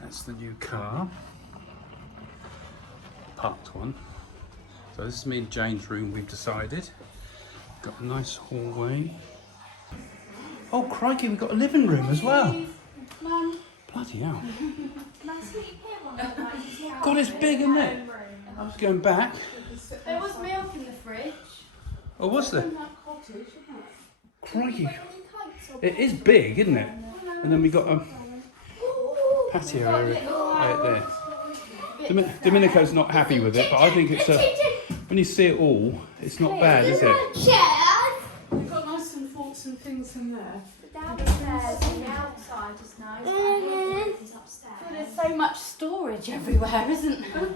That's the new car. Parked one. So this is me and Jane's room, we've decided. Got a nice hallway. Oh crikey, we've got a living room as well. Bloody hell. God, it's big, isn't it? I was going back. There was milk in the fridge. Oh, was there? Crikey. It is big, isn't it? And then we got a patio area out there. Domenico's not happy with it, but I think it's when you see it all, it's not bad, is it? We've got nice and forks and things in there. Downstairs and the outside is nice. But there's so much storage everywhere, isn't there?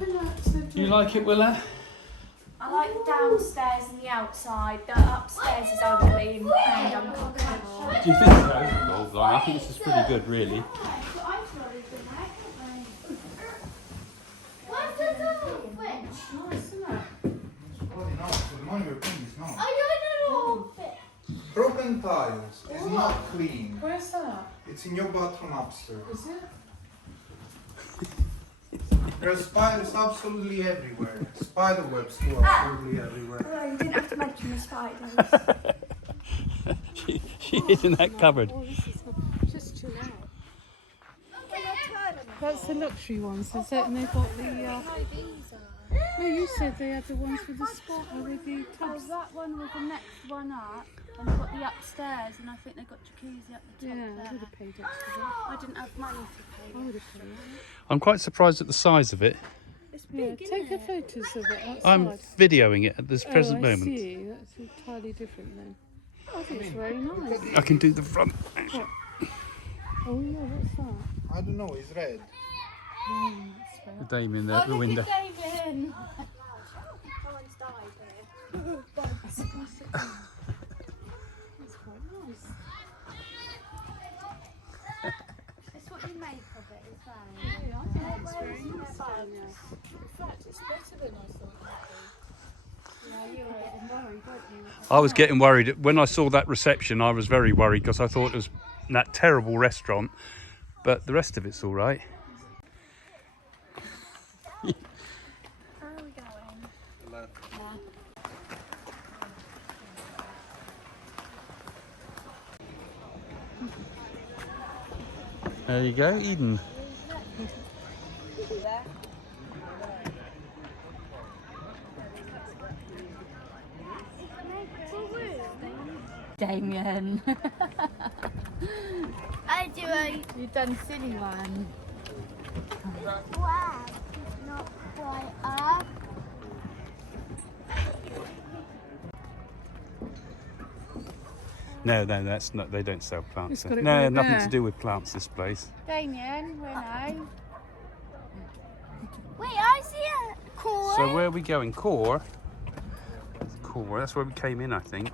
You like it, Willa? I like the downstairs and the outside. The upstairs is ugly and uncomfortable. Do you think so? Well, I think this is pretty good, really. Broken tiles is not clean. Where's that? It's in your bathroom upstairs. Is it? There's spiders absolutely everywhere. Spider webs too absolutely everywhere. Oh, you didn't have to mention the spiders. she is in that cupboard. Oh, this is just chill out. That's the luxury ones, is it? And they've got the. No, you said they had the ones with the spot with the tubs. Oh, that one was the next one up, and they've got the upstairs, and I think they've got jacuzzi up the top Yeah, I there. would have paid extra. I didn't have money to pay. I would have paid. I'm quite surprised at the size of it. It's Yeah, big, take isn't the it? photos of it outside. I'm videoing it at this present I moment. see. That's entirely different then. I think it's very nice. I can do the front. Oh yeah, what's that? I don't know, it's red. Damien there at the window. Damien! That's quite nice. It's what you make of it as well. Yeah, I think it's very nice. In fact, it's better than I thought it Yeah, you were getting worried, weren't you? I was getting worried. When I saw that reception, I was very worried because I thought it was that terrible restaurant. But the rest of it's all right. Where are we going? Left. There you go, Eden. Damien. I do a You've done silly one. wow, not quite up. No, that's not. They don't sell plants. It's got it No, right nothing there. to do with plants. This place. Damien, we're now. Wait, I see a core. So where are we going? Core. Core. That's where we came in, I think.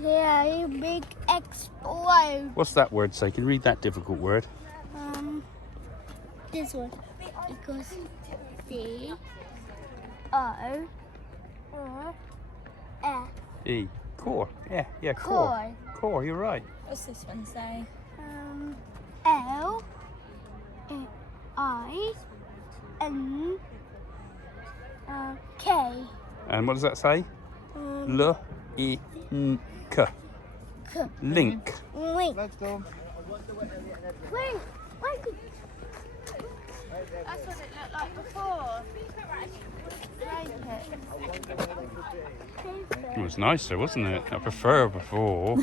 Yeah, a big explode. What's that word say? Can you read that difficult word? This one. It goes C O R F. E. Core. Yeah. Core. Core. Core. You're right. What's this one say? L I N K. And what does that say? L I N K. K. Link. Wait, Let's go. wait. That's what it looked like before. It was nicer, wasn't it? I prefer before.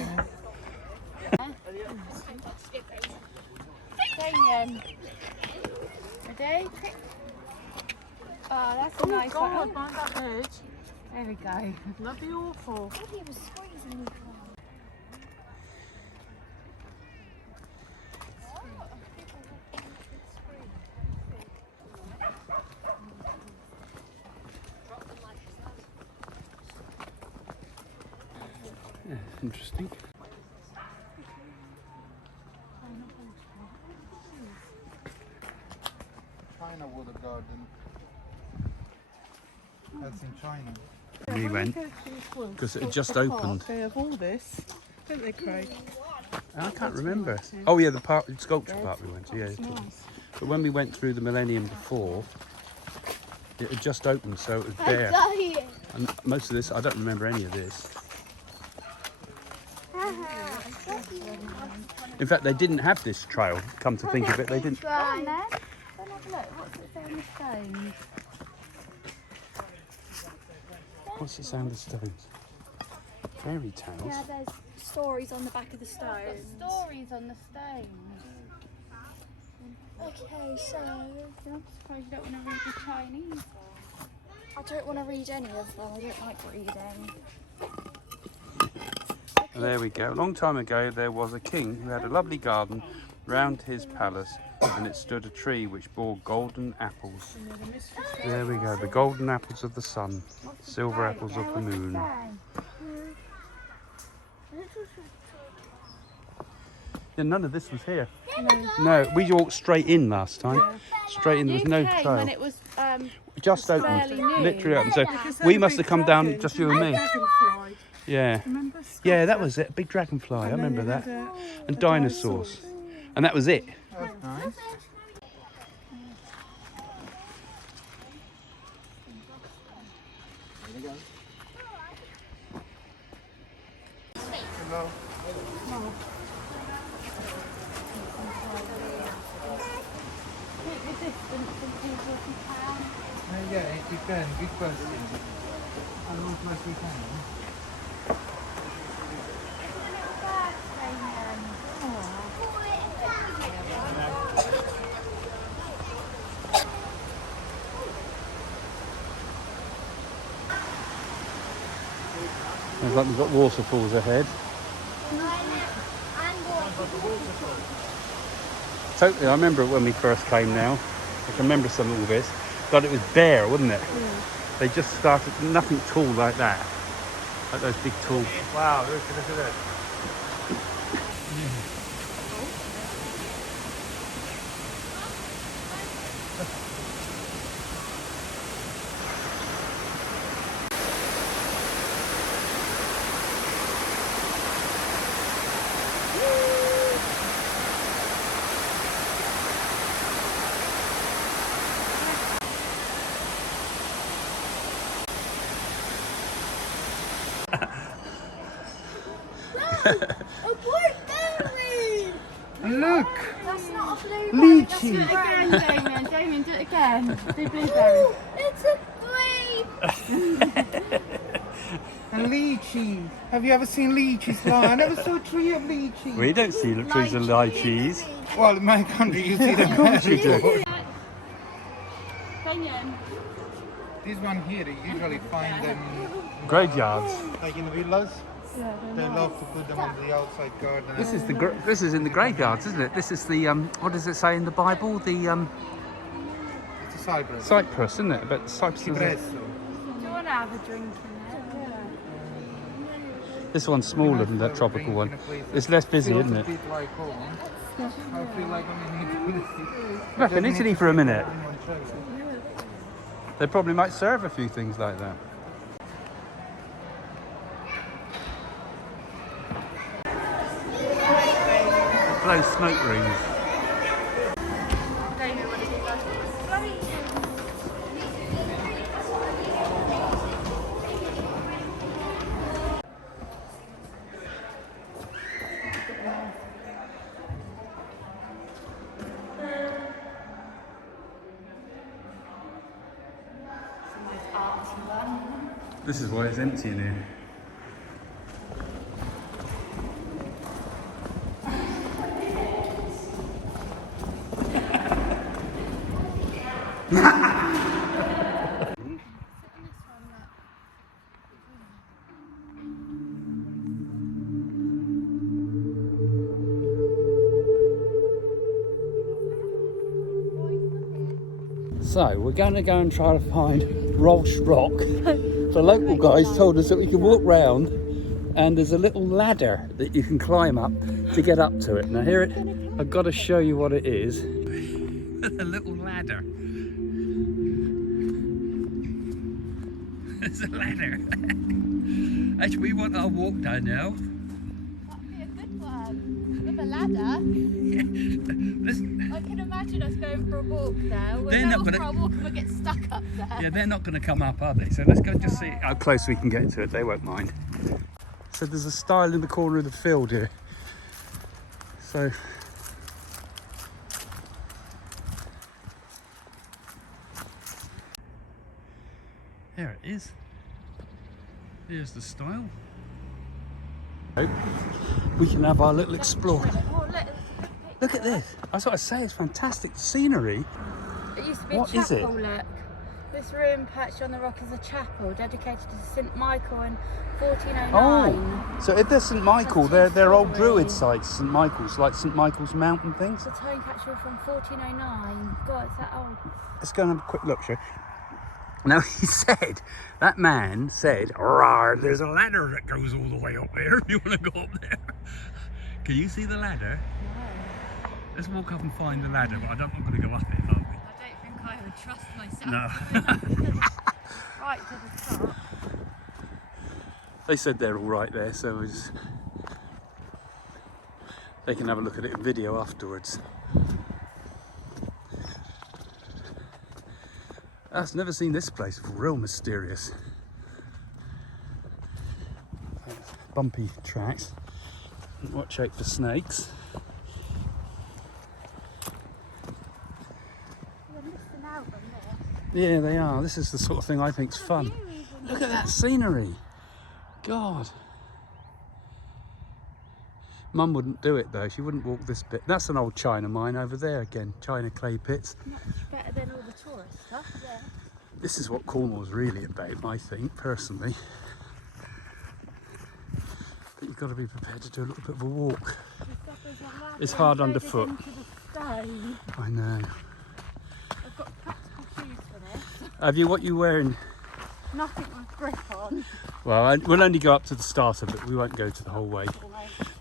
Damien. Ready? Oh, that's a nice one. Find that edge. There we go. That'd be awful. He was squeezing me. Interesting. China water garden. That's in China. We went because it had just opened. They have all this, don't they, Craig? I can't remember. Oh yeah, the sculpture park we went to. Yeah, It's nice. but when we went through the millennium before, it had just opened, so it was I'm bare. dying. And most of this, I don't remember any of this. In fact, they didn't have this trail. Come to think of it, they didn't. Try. Go and have a look. What's it say on the stones? What's the sound of stones? Fairy tales. Yeah, there's stories on the back of the stones. Stories on the stones. Okay, so I'm surprised you don't want to read the Chinese. I don't want to read any of them. I don't like reading. There we go. A long time ago, there was a king who had a lovely garden round his palace, and it stood a tree which bore golden apples. There we go. The golden apples of the sun, silver apples of the moon. Yeah, none of this was here. No, we walked straight in last time. Straight in, there was no When trail. it was Just opened, fairly new. literally opened. So we must have come down, just you and me. Dragonfly. Yeah, Remember? yeah, that was it. Big dragonfly. I remember that. And dinosaurs, and that was it. That's nice. Hello. Yeah, if you can, good question. How long must we can? Looks like we've got waterfalls ahead. Totally, I remember when we first came now. I can remember some of all this. But it was bare, wasn't it? They just started, nothing tall like that. Like those big tall. Wow, look at that. A blackberry! Look! That's not a blueberry. Let's do Lychee. it again, Damien. Damien, do it again. Do blueberry. It's a tree! And lychee. Have you ever seen lychees fly? I never saw a tree of lychee. We don't see the trees of lychees. Well, in my country you see them. Of course you do. Damien. This one here, you usually find them Graveyards. like in villas. They love to put them on the outside garden. This is this is in the graveyards, isn't it? This is the what does it say in the Bible? The It's a cypress. cypress, isn't it? But cypress. Cipresso. Do you want to have a drink in there? This one's smaller than that tropical one. It's less busy, Feels isn't a it? bit like home. I feel like I'm in Italy. Back in Italy for a minute. On travel. They probably might serve a few things like that. Those smoke rings. Damien, what do you This is why it's empty in here. So we're going to go and try to find Rolsh Rock. The local guys told us that we can walk round and there's a little ladder that you can climb up to get up to it. Now here it, I've got to show you what it is. A little ladder. There's a ladder. Actually, we want our walk down now. That'd be a good one. With a ladder. Listen, I can imagine us going for a walk there. We'll They're go not off gonna- for a walk and we'll get stuck up there. yeah, they're not going to come up, are they? So let's go and just see how close we can get to it. They won't mind. So there's a stile in the corner of the field here. So there it is. Here's the stile. We can have our little explore. Oh, look, there's a big picture. Look at this. That's what I say. It's fantastic scenery. It used to be What a is it? chapel, look. This room patched on the rock is a chapel dedicated to St Michael in 1409. Oh, so if there's St Michael, That's they're old two-storey. druid sites, St Michael's, like St Michael's Mount and things. It's a time capsule from 1409. God, it's that old. Let's go and have a quick look, shall we? Now that man said, "Rawr, there's a ladder that goes all the way up there if you want to go up there." Can you see the ladder? No. Let's walk up and find the ladder, but I'm not going to go up it, are we? I don't think I would trust myself. No. Right to the top. They said they're all right there, so they can have a look at it in video afterwards. I've never seen this place before, real mysterious. Bumpy tracks. Watch out for snakes. You're missing out on this. Yeah, they are. This is the sort of thing I think's fun. Look at that scenery. God. Mum wouldn't do it though. She wouldn't walk this bit. That's an old China mine over there again. China clay pits. Much better than all the tourist stuff. Yeah. This is what Cornwall's really about, I think, personally. But you've got to be prepared to do a little bit of a walk. It's hard underfoot. Into the stone. I know. I've got practical shoes for this. Have you? What you wearing? Nothing with grip on. Well, we'll only go up to the start of it. We won't go to the whole way.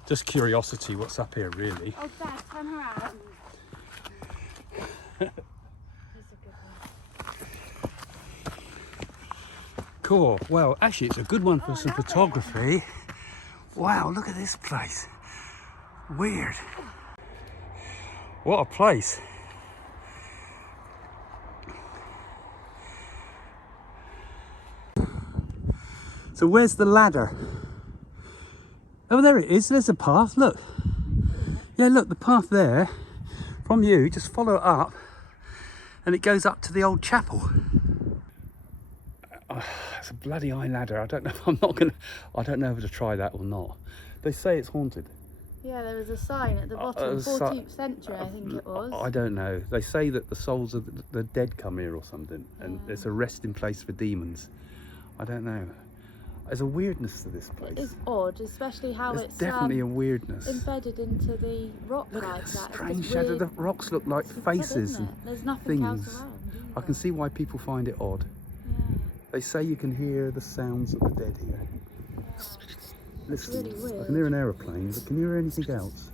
Just curiosity, what's up here, really. Oh, Dad, turn around. That's a good one. Cool. Well, actually, it's a good one for some photography. Wow, look at this place. Weird. What a place. So where's the ladder? Oh, there it is. There's a path. Look. Yeah, look, the path there. From you, just follow it up, and it goes up to the old chapel. It's a bloody high ladder. I don't know. I don't know whether to try that or not. They say it's haunted. Yeah, there was a sign at the bottom, 14th century, I think it was. I don't know. They say that the souls of the dead come here or something, and it's a resting place for demons. I don't know. There's a weirdness to this place. It's odd, especially how There's it's definitely a weirdness. embedded into the rock Look like at the that. strange It's just shadow. weird. The rocks look like It's odd, faces isn't and it? There's nothing else things. around. I can see why people find it odd. Yeah. They say you can hear the sounds of the dead here. Listen, really weird. I can hear an aeroplane, but can you hear anything else?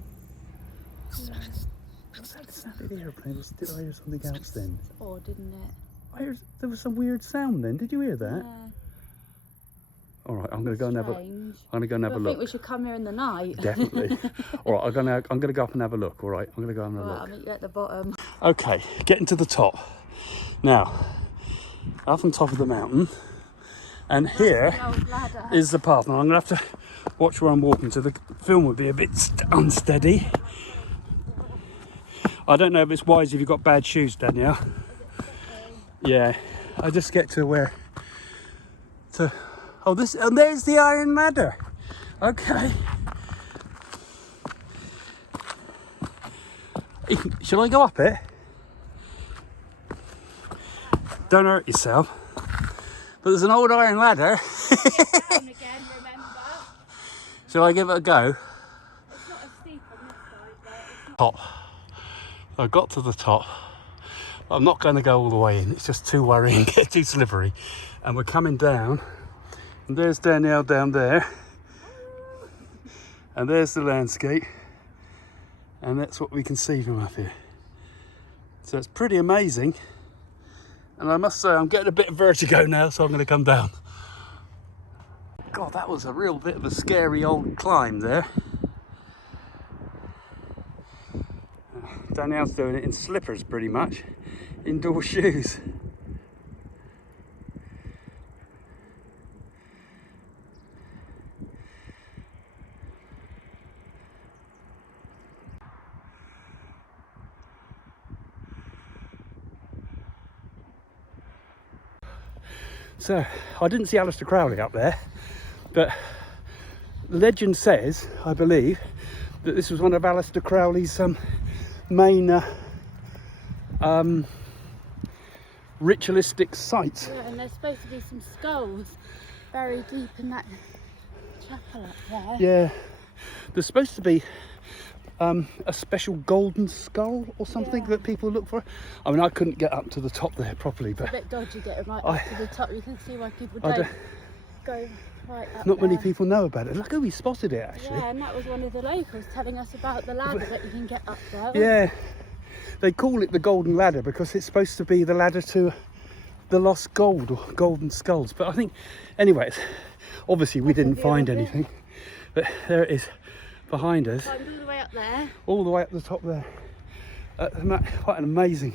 Yeah. It's not the aeroplane. Did I hear something else then? It's odd, isn't it? There was some weird sound then. Did you hear that? Yeah. All right, I'm going to go and have a. Strange. I'm going to go and have a I look. think we should come here in the night. Definitely. All right, I'm going to go up and have a look. All right, I'm going to go and have a Right, I'll look. meet you at the bottom. Okay, getting to the top. Now, up on top of the mountain, and here The old ladder. is the path. Now I'm going to have to watch where I'm walking, so the film would be a bit unsteady. I don't know if it's wise if you've got bad shoes, Danielle. Yeah, I just get to where. Oh, there's the iron ladder. Okay. Shall I go up it? Don't hurt yourself. But there's an old iron ladder. Down again, remember? Shall I give it a go? It's not as steep on this side, but it's not. Top. I got to the top. I'm not going to go all the way in. It's just too worrying, get too slippery. And we're coming down. And there's Danielle down there. And there's the landscape. And that's what we can see from up here. So it's pretty amazing. And I must say, I'm getting a bit of vertigo now, so I'm going to come down. God, that was a real bit of a scary old climb there. Danielle's doing it in slippers pretty much, indoor shoes. So, I didn't see Aleister Crowley up there, but legend says, I believe, that this was one of Aleister Crowley's main ritualistic sites. Yeah, and there's supposed to be some skulls buried deep in that chapel up there. Yeah, there's supposed to be a special golden skull or something that people look for. I mean, I couldn't get up to the top there properly, but It's a bit dodgy getting right up to the top. You can see why people I don't go right up not many there. people know about it. Look who we spotted it actually. Yeah, and that was one of the locals telling us about the ladder that you can get up there. Yeah, they call it the Golden Ladder because it's supposed to be the ladder to the lost gold or golden skulls. But I think, anyways, obviously we didn't find anything. But there it is behind us, Climbed all the way up there. all the way up the top there. Quite an amazing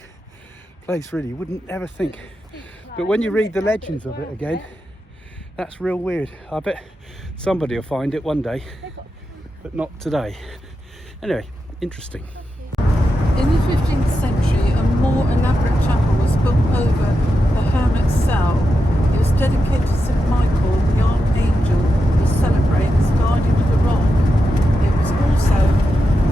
place, really. You wouldn't ever think. But when you read the legends of it again, that's real weird. I bet somebody will find it one day, but not today. Anyway, interesting. In the 15th century, a more elaborate chapel was built over the hermit's cell. It was dedicated to St. Michael, the archangel who celebrates guardian of the rock. It was also,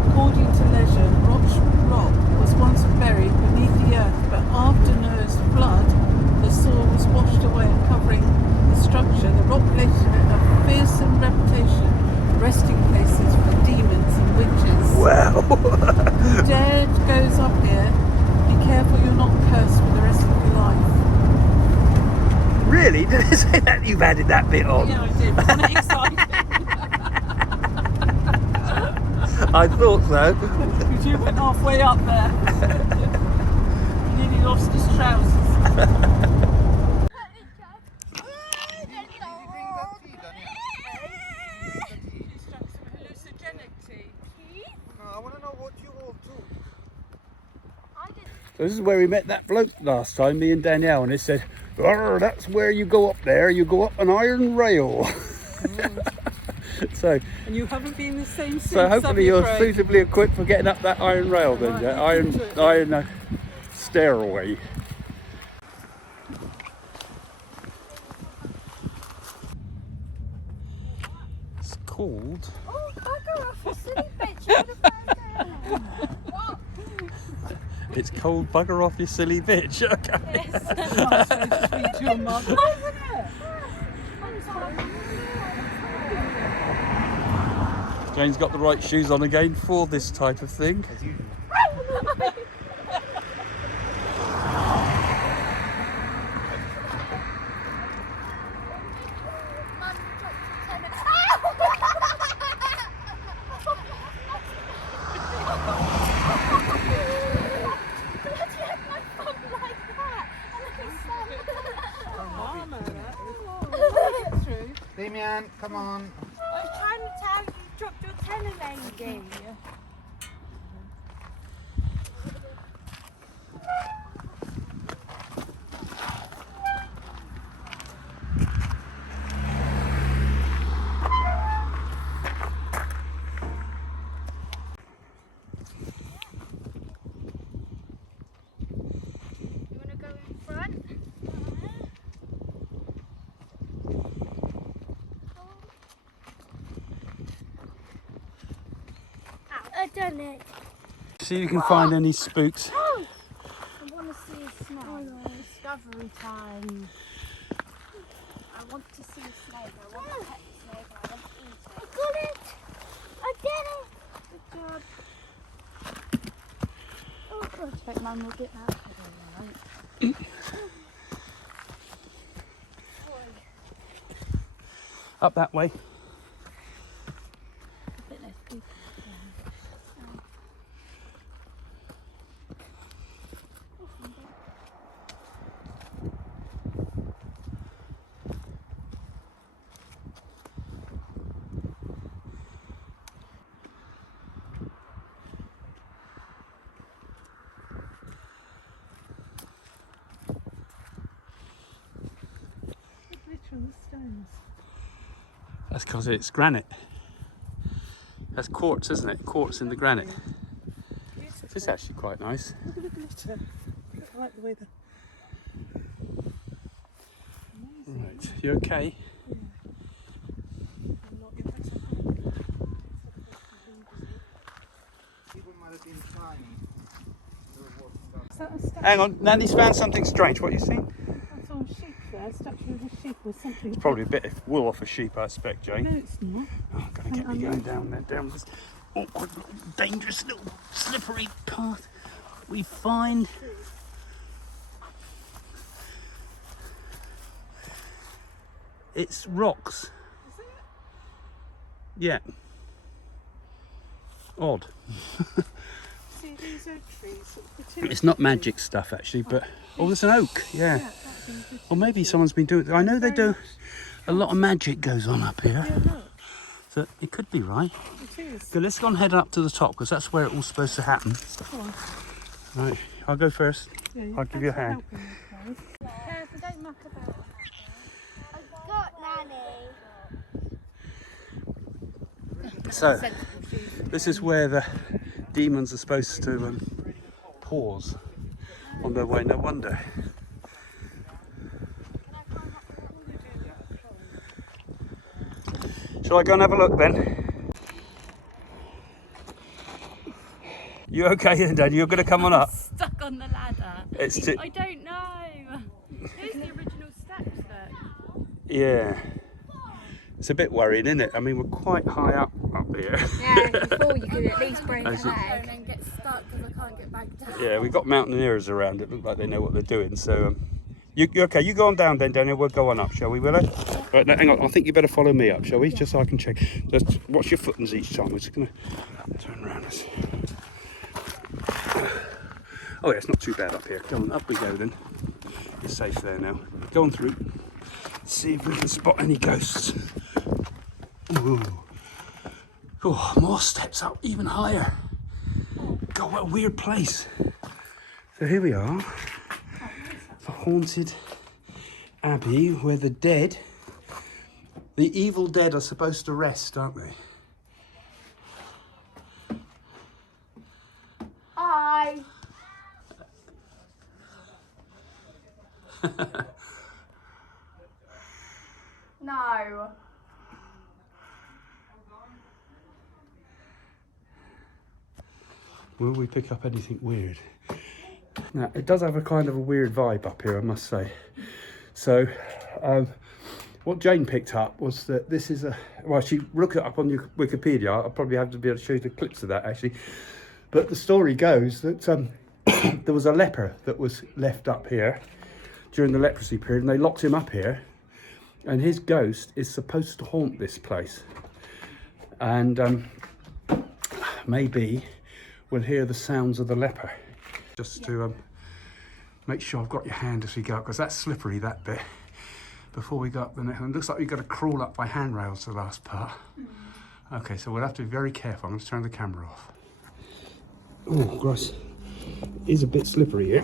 according to legend, rock was once buried beneath the earth, but after Noah's flood, the soil was washed away and covering the structure. The rock later had a fearsome reputation, resting places for demons and witches. Wow. Who dared goes up here, be careful you're not cursed for the rest of your life. Really? Did it say that? You've added that bit on? Yeah, I did. Wasn't it exciting? I thought so. Because you went halfway up there. He nearly lost his trousers. He's drunk some hallucinogenic tea. I want to know what you all do. So this is where we met that bloke last time, me and Danielle, and it said, "Arr, that's where you go up there, you go up an iron rail." So And you haven't been the same since. hopefully have you, you're Craig? suitably equipped for getting up that iron rail then, Right, yeah? look into it. Iron stairway. It's called... Oh, bugger off, you silly bitch. You would have found it. What? It's called Bugger Off You Silly Bitch. Okay. Yes. Nice way to speak to your mother. Jane's got the right shoes on again for this type of thing. As usual. Damien, come on. I was trying to tell you, dropped your tenner lady. You want to go in front? I've done it. See if you can find any spooks. I want to see a snake. Discovery time. I want to see a snake. I want to pet the snake. I want to eat it. I got it. I did it. Good job. Oh, God. I expect Mum will get that. Right. Up that way. A bit less people. stones. That's because it's granite. That's quartz, isn't it? Quartz in the granite. Beautiful. It's actually quite nice. Look at the glitter. I like the way the... Amazing. Right, you okay? Yeah. I'm not in that. People might have been trying. Is that a statue? Hang on, Nanny's found something strange. What you seen? I saw a sheep there, a statue of a sheep or something. It's probably a bit of wool off a sheep, I expect, Jane. No, it's not. Oh, gonna get me going down there, down this awkward, dangerous little slippery path we find. It's rocks. Is it? Yeah. Odd. See these oak trees? Sort It's not magic stuff actually, but oh, there's an oak. Yeah. that's in Or maybe someone's been doing. I know they do. Very A lot of magic goes on up here, Yeah, look. so it could be right. It is. So let's go and head up to the top because that's where it all's supposed to happen. Come on. Right, I'll go first. Yeah, I'll give you a hand. Careful, don't muck about. I've got Nanny. So this is where the demons are supposed to pause on their way. No wonder. Shall I go and have a look then? You okay, Dad? You're going to come on up? Stuck on the ladder. It's too... I don't know. Who's the original steps then? Yeah. It's a bit worrying, isn't it? I mean, we're quite high up here. Yeah, before you could at least break a As you- leg. And then get stuck because I can't get back down. Yeah, we've got mountaineers around. It look like they know what they're doing. So, you okay? You go on down then, Daniel. We'll go on up, shall we, Willow? Right, now, hang on. I think you better follow me up, shall we? Just so I can check. Just watch your footings each time. We're just going to turn around us. Oh, yeah, it's not too bad up here. Go on, up we go then. You're safe there now. Go on through. See if we can spot any ghosts. Ooh. Oh, more steps up, even higher. God, what a weird place. So here we are. The haunted abbey where the dead, the evil dead, are supposed to rest, aren't they? Hi. No. Will we pick up anything weird? Now, it does have a kind of a weird vibe up here, I must say. So, what Jane picked up was that this is a... Well, she looked it up on your Wikipedia. I'll probably have to be able to show you the clips of that, actually. But the story goes that there was a leper that was left up here during the leprosy period, and they locked him up here. And his ghost is supposed to haunt this place. And maybe we'll hear the sounds of the leper. Just to make sure I've got your hand as we go up, because that's slippery, that bit. Before we go up the next one, it looks like we've got to crawl up by handrails the last part. Okay, so we'll have to be very careful. I'm going to turn the camera off. Oh, gross. It is a bit slippery here.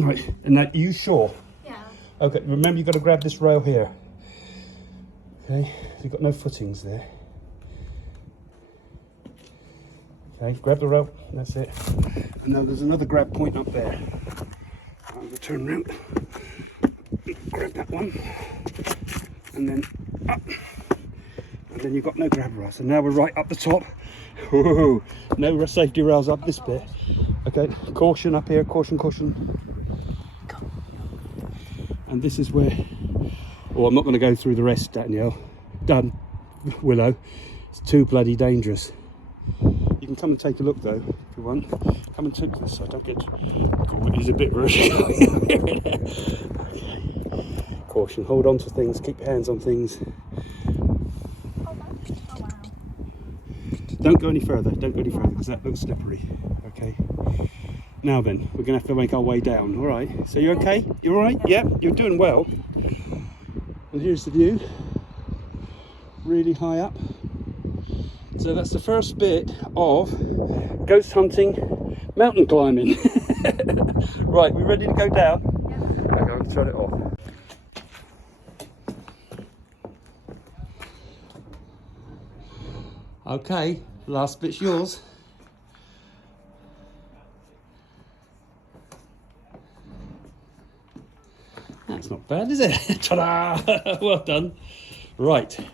Right, and now, you sure? Yeah. Okay, remember you've got to grab this rail here. Okay, you've got no footings there. Okay, grab the rope, that's it. And now there's another grab point up there. I'm going to turn around, grab that one, and then up. And then you've got no grab rail. So now we're right up the top. Whoa, no safety rails up this bit. Okay, caution up here, caution, caution. And this is where, oh, I'm not going to go through the rest, Danielle. Willow. It's too bloody dangerous. You can come and take a look though, if you want. Come and take this side, don't get... Oh, it is a bit rushy. Okay. Caution, hold on to things, keep your hands on things. Don't go any further, because that looks slippery. Okay. Now then, we're going to have to make our way down, alright? So you're okay? You're alright? Yeah, you're doing well. And here's the view. Really high up. So that's the first bit of ghost hunting, mountain climbing. Right, we ready to go down? Yeah. Okay, I'll turn it off. Okay, last bit's yours. That's not bad, is it? Ta-da! Well done. Right. I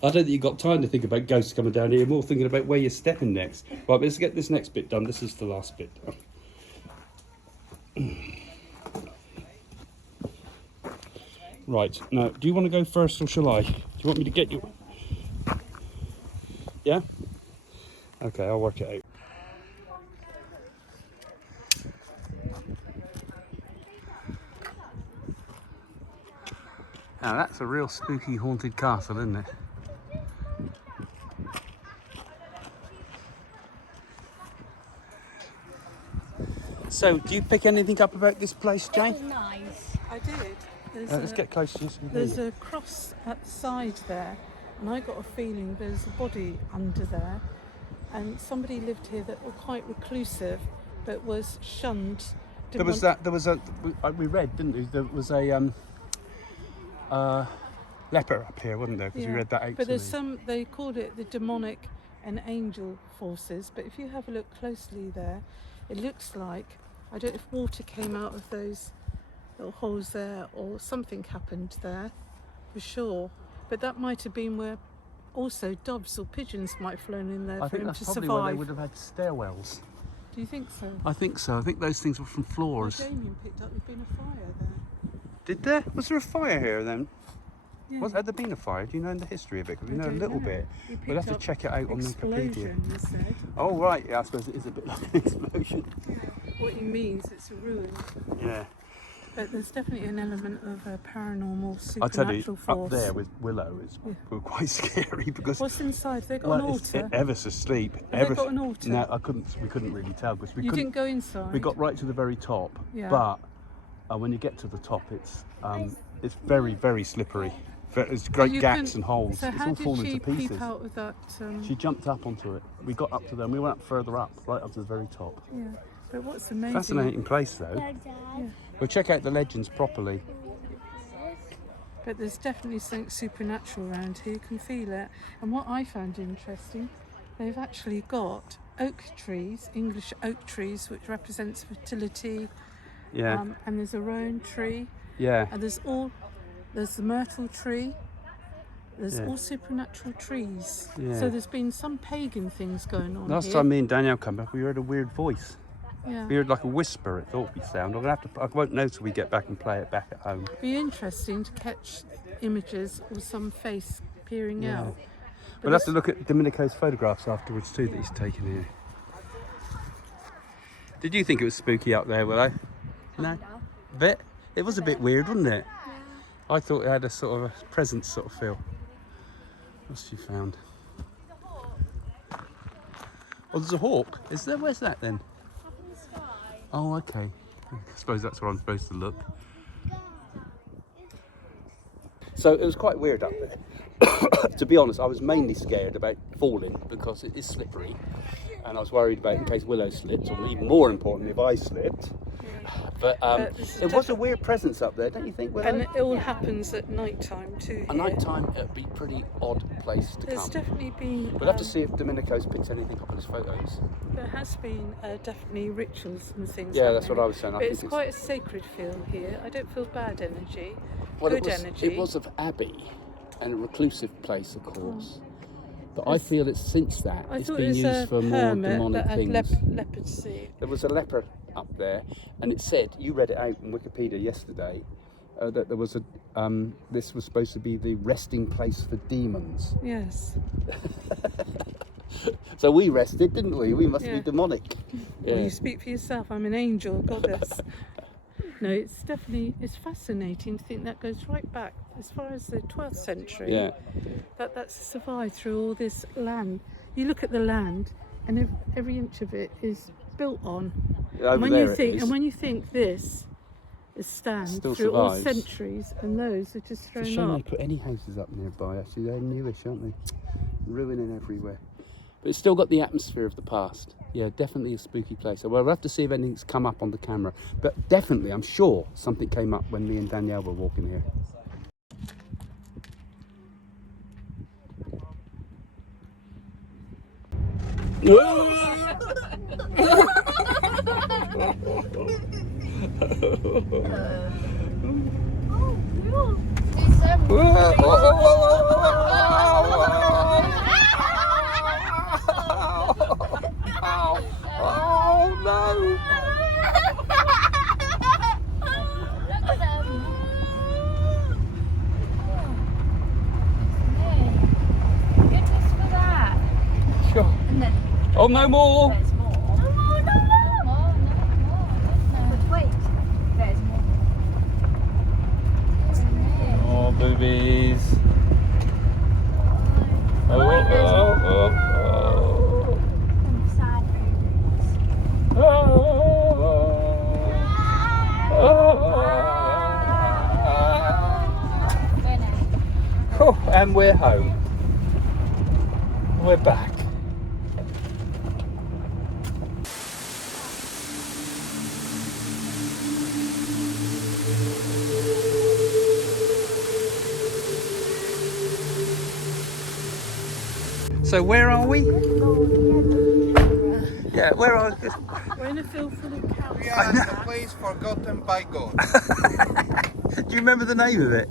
don't think you've got time to think about ghosts coming down here. You're more thinking about where you're stepping next. Right, let's get this next bit done. This is the last bit. Right, now, do you want to go first or shall I? Do you want me to get you? Yeah? Okay, I'll work it out. Now that's a real spooky haunted castle, isn't it? So, do you pick anything up about this place, Jane? Nice. I did. Let's get close to you. There's a cross at the side there, and I got a feeling there's a body under there. And somebody lived here that were quite reclusive, but was shunned. There was we read, didn't we? There was a leper up here, wasn't there? Because we read that out. But there's they called it the demonic and angel forces. But if you have a look closely there, it looks like, I don't know if water came out of those little holes there or something happened there, for sure. But that might have been where also doves or pigeons might have flown in there for him to survive. Where they would have had stairwells. Do you think so? I think so. I think those things were from floors. Well, Damien picked up there'd been a fire there. Did there? Was there a fire here then? Yeah. Had there been a fire? Do you know the history of it? Because we know a little bit. We'll have to check it out on Wikipedia. Explosion, he said. Oh right, yeah. I suppose it is a bit like an explosion. Yeah. What he means, it's a ruin. Yeah. But there's definitely an element of a paranormal, I tell you, supernatural force. up there with Willow, it's quite scary because. What's inside? They got an altar. Ever so steep. Have they got an altar? No, we couldn't really tell because You didn't go inside. We got right to the very top, Yeah. but when you get to the top, it's very, very slippery. There's great gaps and holes. So it's how all did falling she to pieces. peep out of that? She jumped up onto it. We got up to them. We went up further up, right up to the very top. Yeah. But what's amazing? Fascinating place, though. Yeah. We'll check out the legends properly. But there's definitely something supernatural around here. You can feel it. And what I found interesting, they've actually got oak trees, English oak trees, which represents fertility. Yeah. And there's a rowan tree. Yeah. And there's the myrtle tree. There's all supernatural trees. Yeah. So there's been some pagan things going on Last here. time me and Danielle come back, we heard a weird voice. Yeah. We heard like a whisper. It thought we sound. I won't know till we get back and play it back at home. Be interesting to catch images or some face peering out. We'll have to look at Domenico's photographs afterwards too that he's taken here. Did you think it was spooky up there, Willow? No? A bit? It was a bit weird, wasn't it? Yeah. I thought it had a sort of a presence sort of feel. What's she found? Oh, there's a hawk. Is there? Where's that then? Oh, okay. I suppose that's where I'm supposed to look. So it was quite weird up there. To be honest, I was mainly scared about falling because it is slippery. And I was worried about in case Willow slipped, or even more importantly, if I slipped. But it was a weird presence up there, don't you think, Willow? And it all happens at night time too. At night time, it'd be a pretty odd place to There's come. definitely been. We'll have to see if Domenico's picked anything up on his photos. There has been definitely rituals and things. Yeah, that's happening. what I was saying. I But think it's quite a sacred feel here. I don't feel bad energy. Well, Good it energy. was of Abbey and a reclusive place, of course. But I feel it's since that I it's thought been it was used a for more hermit demonic that had things. leprosy. There was a leper up there, and it said, you read it out on Wikipedia yesterday, that there was this was supposed to be the resting place for demons. Yes. So we rested, didn't we? We must be demonic. Well, you speak for yourself. I'm an angel, goddess. No, it's fascinating to think that goes right back as far as the 12th century. Yeah. That's survived through all this land. You look at the land, and every inch of it is built on. Over when there you it think, is. and when you think this stands Still through all survives. centuries, and those are just It's a thrown shame they up. put any houses up nearby, actually. They're newish, aren't they? Ruining everywhere. But it's still got the atmosphere of the past. Yeah, definitely a spooky place. So we'll have to see if anything's come up on the camera. But definitely, I'm sure something came up when me and Danielle were walking here. Oh no! Look at them. Goodness for that. Sure. And then Oh, no more! there's more. No more, no more. No. But wait, there's more. Oh, boobies. Oh. Some sad babies. Oh, and we're home. We're back. So where are we? Yeah, where are we? We're in a field full of cows. We are in a place forgotten by God. Do you remember the name of it?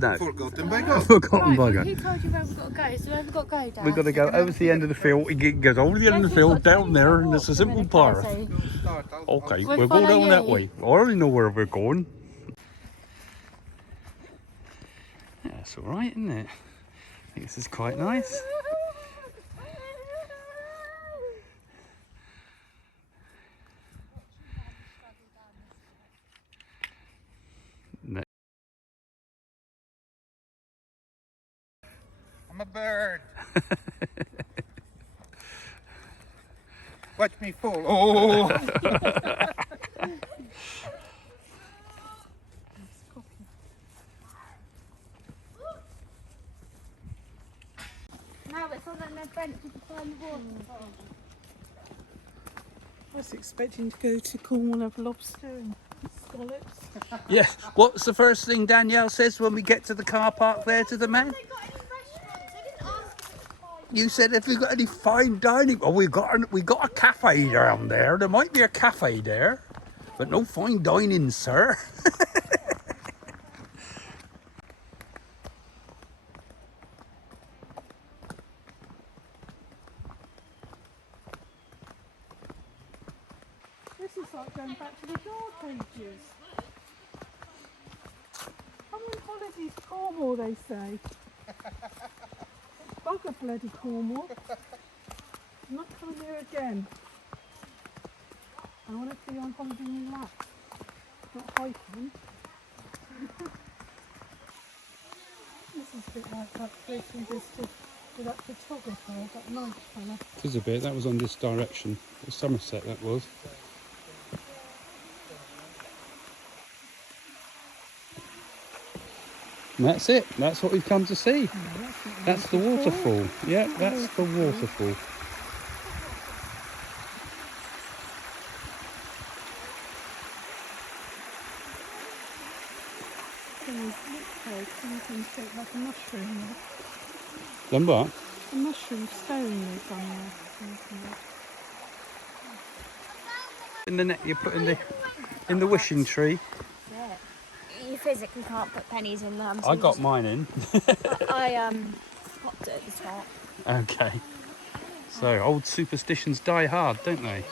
No. Forgotten by God. Forgotten by Right, God. who told you where we've got to go? So where have we got to go, Dad? We've got to go over to the end of the field. It goes over the end of the field, down there, and it's a simple path. Start. Okay, We'll we'll go follow down that you. way. I already know where we're going. Yeah, that's all right, isn't it? I think this is quite nice. No. I'm a bird. Watch me fall. Oh! Now it's on an adventure to find the waterfall. I was expecting to go to Cornwall and have lobster and scallops. Yeah, what's the first thing Danielle says when we get to the car park there to the man? You said if we got any fine dining. Oh, we got a cafe down there. There might be a cafe there, but no fine dining, sir. This is like going back to the dark ages. I'm on holidays to Cornwall, they say. Bugger bloody Cornwall. I'm not coming here again. I want to be on holiday and relax, not hiking. This is a bit like that place we visited with that photographer, that night fella. It is a bit. That was on this direction. Somerset, that was. And that's it. That's what we've come to see. That's the waterfall. Yeah, that's the waterfall. Something shaped like a mushroom. Then what? A mushroom stone they've done there. In the net, you put in the wishing tree. Yeah. You physically can't put pennies in them. I got mine in. I popped it at the top. Okay. So old superstitions die hard, don't they?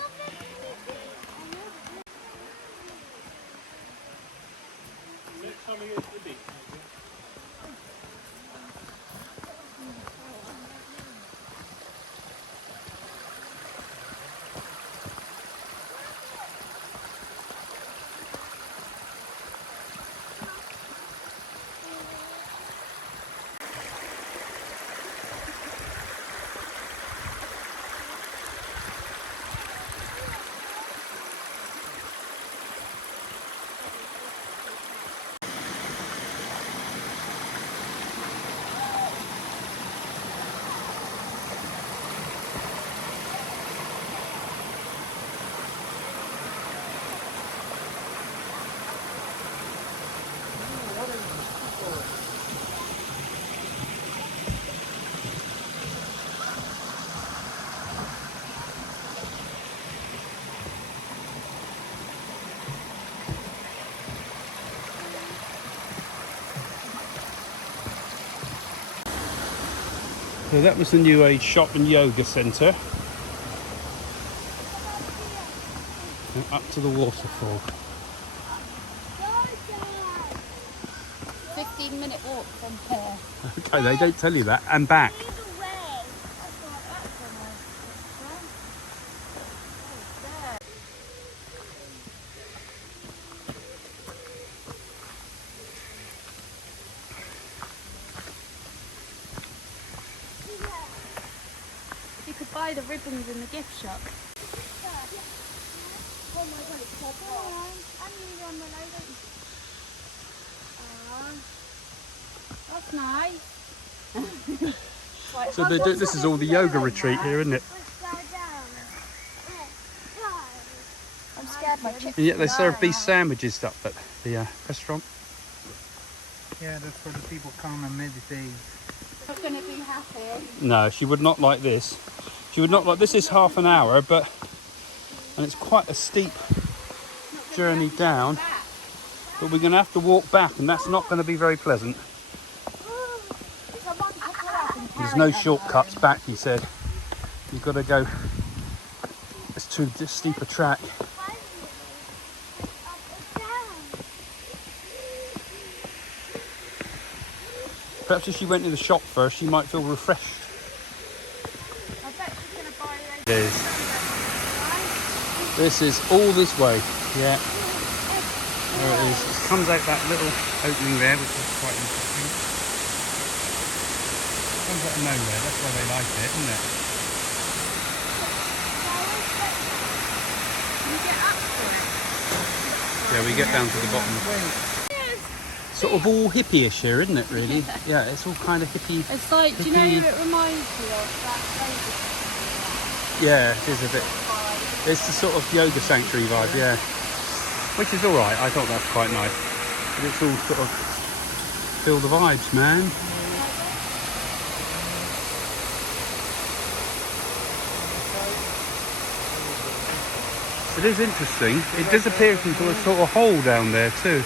So that was the New Age shop and yoga centre. And up to the waterfall. 15-minute walk from here. Okay, they don't tell you that. And back. You could buy the ribbons in the gift shop. Oh my god, it's purple. I need on the logo. That's nice. So this is all the yoga retreat here, isn't it? I'm scared my chips. And yet they serve these sandwiches up at the restaurant. Yeah, that's for the people come and meditate. Not going to be happy. No, she would not like this. She would not like this. Is half an hour, and it's quite a steep journey down. But we're going to have to walk back, and that's not going to be very pleasant. There's no shortcuts back, he said. You've got to go. It's too steep a track. Perhaps if she went to the shop first, she might feel refreshed. I bet she's going to buy you It is. This is all this way. Yeah. There it is. It comes out that little opening there, which is quite interesting. Comes out of nowhere. That's why they like it, isn't it? You get up to it. Yeah, we get down to the bottom. Sort of all hippie-ish here, isn't it, really? Yeah, it's all kind of hippie. It's like, do you know hippie. who it reminds me of? That yoga Yeah, it is a bit. It's the sort of yoga sanctuary vibe, yeah. Which is alright, I thought that's quite nice. But it's all sort of feel the vibes, man. It is interesting. It disappears into a sort of hole down there too.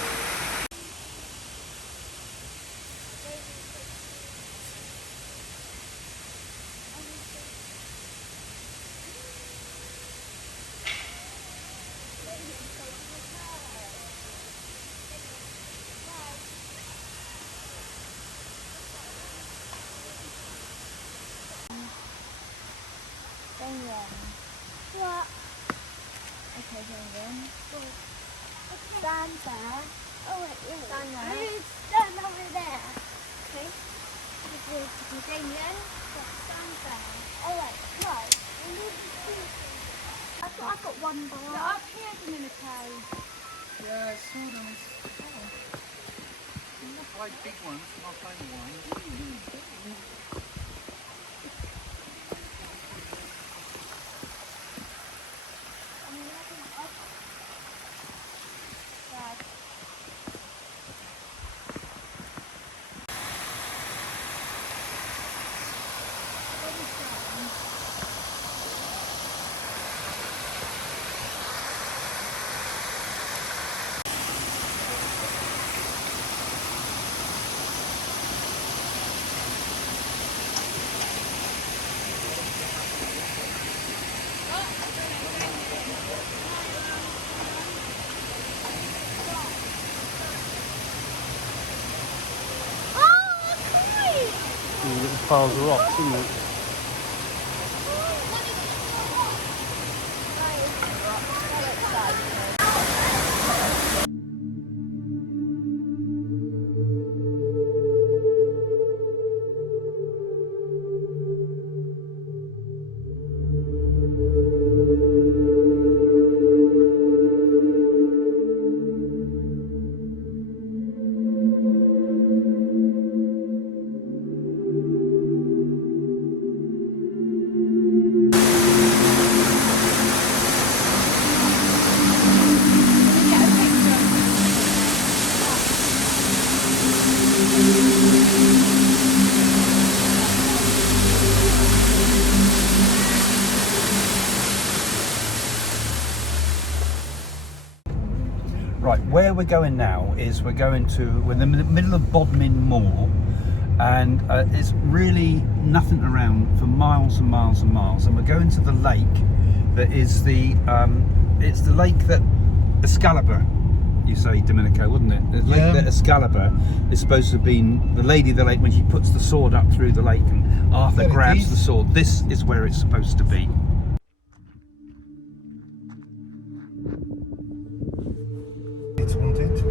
What? Okay, then. Stand there. Oh, wait, wait. Stand there. Stand over there. Okay. Damien, stand there. Alright, right. I've got one bar. Get up here, Domenico. Yeah, I saw them. I like big ones, not tiny ones. Little piles of rocks, isn't it? Right, where we're going now is we're in the middle of Bodmin Moor, and it's really nothing around for miles and miles and miles. And we're going to the lake that is it's the lake that Excalibur, you say, Domenico, wouldn't it? The lake that Excalibur is supposed to have been the lady of the lake when she puts the sword up through the lake and Arthur grabs the sword. This is where it's supposed to be. It's haunted.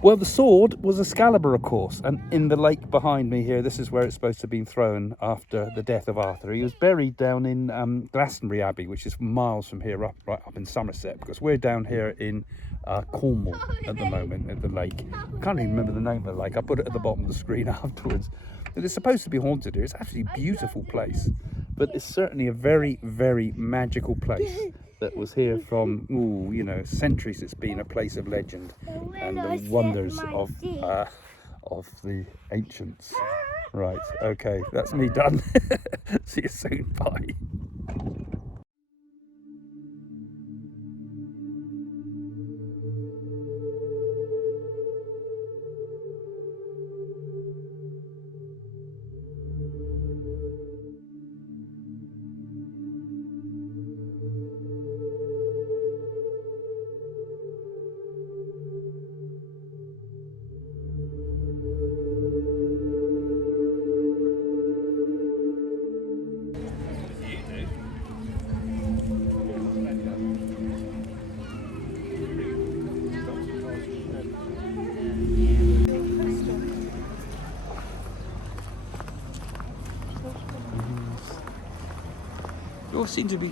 Well, the sword was Excalibur, of course, and in the lake behind me here, this is where it's supposed to have been thrown after the death of Arthur. He was buried down in Glastonbury Abbey, which is miles from here, right up in Somerset, because we're down here in Cornwall at the moment, at the lake. I can't even remember the name of the lake. I put it at the bottom of the screen afterwards. But it's supposed to be haunted here. It's actually a beautiful place, but it's certainly a very, very magical place that was here from, you know, centuries. It's been a place of legend and the wonders of the ancients. Right, okay, that's me done. See you soon, bye.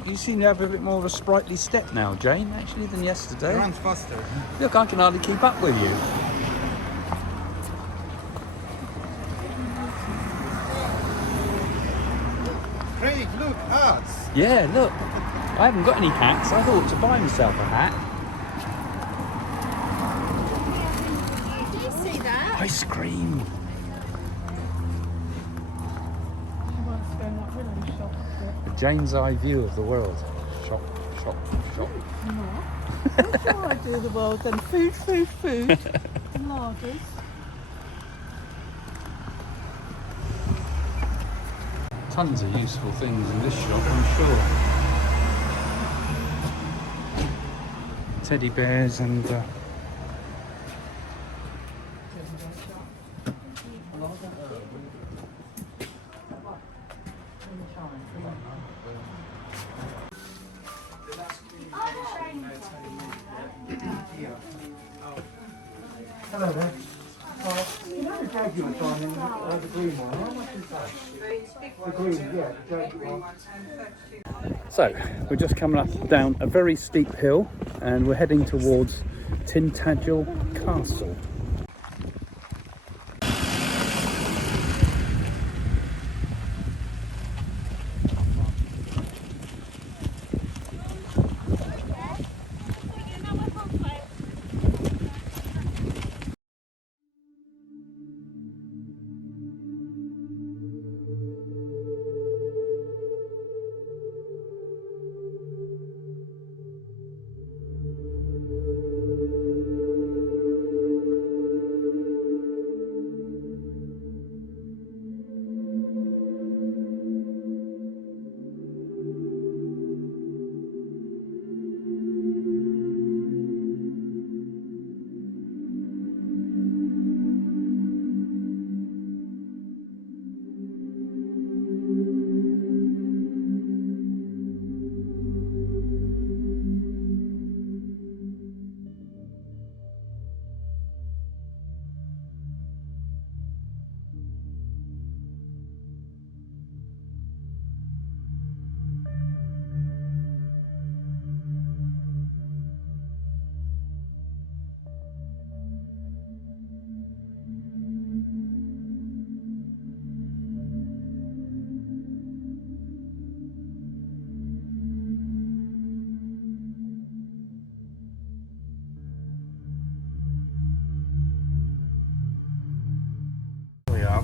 You seem to have a bit more of a sprightly step now, Jane, actually, than yesterday. It runs faster. Look, I can hardly keep up with you. Craig, look, hats. Yeah, look. I haven't got any hats. I thought to buy myself a hat. Do you see that? Ice cream. Jane's eye view of the world. Shop, shop, shop. What's your idea of the world then? Food, food, food. larders. Tons of useful things in this shop, I'm sure. Teddy bears and Hello there. You know the jag you were signing, the green one, how much is that? The green, yeah, the jag one. So, we're just coming up down a very steep hill and we're heading towards Tintagel Castle.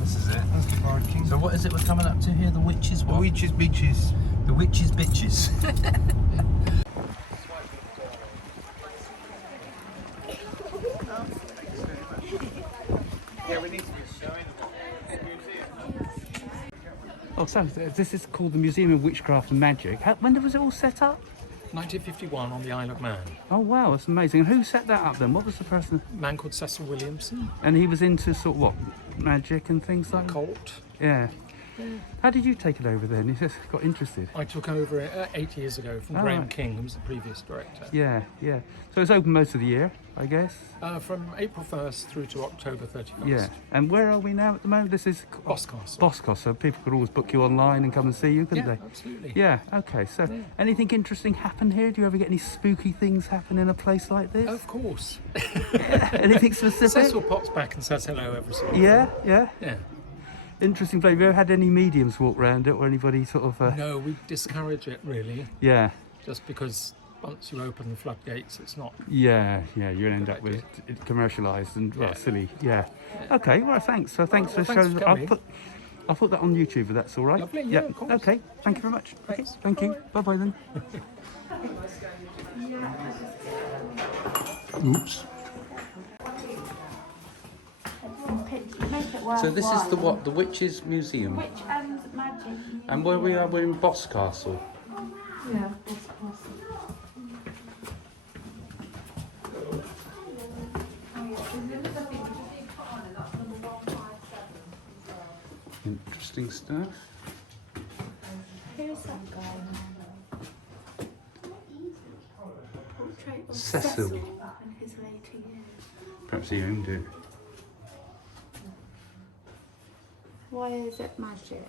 This is it. That's the parking. So what is it we're coming up to here? The witches what? The witches beaches. The witches bitches. Yeah, we need to be showing them. Oh, so this is called the Museum of Witchcraft and Magic. When was it all set up? 1951 on the Isle of Man. Oh wow, that's amazing. And who set that up then? What was the person? A man called Cecil Williamson. And he was into sort of what? Magic and things like that? Cult. Yeah. How did you take it over then? You just got interested? I took over it 8 years ago from Oh, Graham right. King, who was the previous director. Yeah, yeah. So it's open most of the year, I guess? From April 1st through to October 31st. Yeah. And where are we now at the moment? This is Boscastle. Boscastle, so people could always book you online and come and see you, couldn't Yeah, they? absolutely. Yeah, okay. So anything interesting happen here? Do you ever get any spooky things happen in a place like this? Of course. Anything specific? Cecil pops back and says hello every so often. Yeah, yeah. Yeah. Interesting place. Have you ever had any mediums walk around it or anybody sort of... No, we discourage it really, Yeah, just because once you open the floodgates, it's not. yeah, you'll end up with it commercialised and well, Yeah. silly. Yeah. Okay, well, thanks. So thanks for thanks showing. for coming. I'll put that on YouTube if that's all right. Lovely, yeah, of course. Okay, thank you very much. Okay, thank you. Bye bye then. Oops. So this is the what? The Witches Museum. Witch and magic. And where we are, we're in Boscastle. Yeah. Interesting stuff. Who's that guy? Portrait of Cecil. in his later years. Perhaps he owned it. Why is it magic?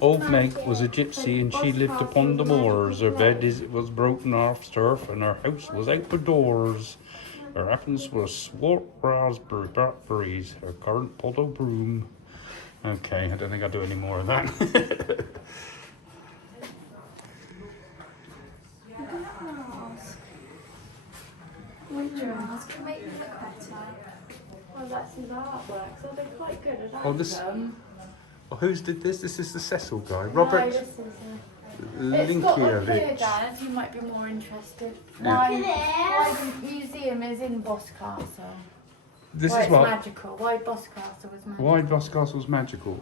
Old Meg was a gypsy and she lived upon the moors. Her bed was broken off turf and her house was out of doors. Her apples were swart raspberry blackberries. Her currant pottle broom. Okay, I don't think I'll do any more of that. Witches can make you look better. Well, that's his artwork, so they're quite good at Oh, this- them. Oh, who's did this? This is the Cecil guy. No, Robert. this is It's got one here, Linkievich. Dan, if you might be more interested. Yeah. Why the museum is in Boscastle. This Why is it's what? magical. Why Boscastle was magical. Why Boscastle's magical?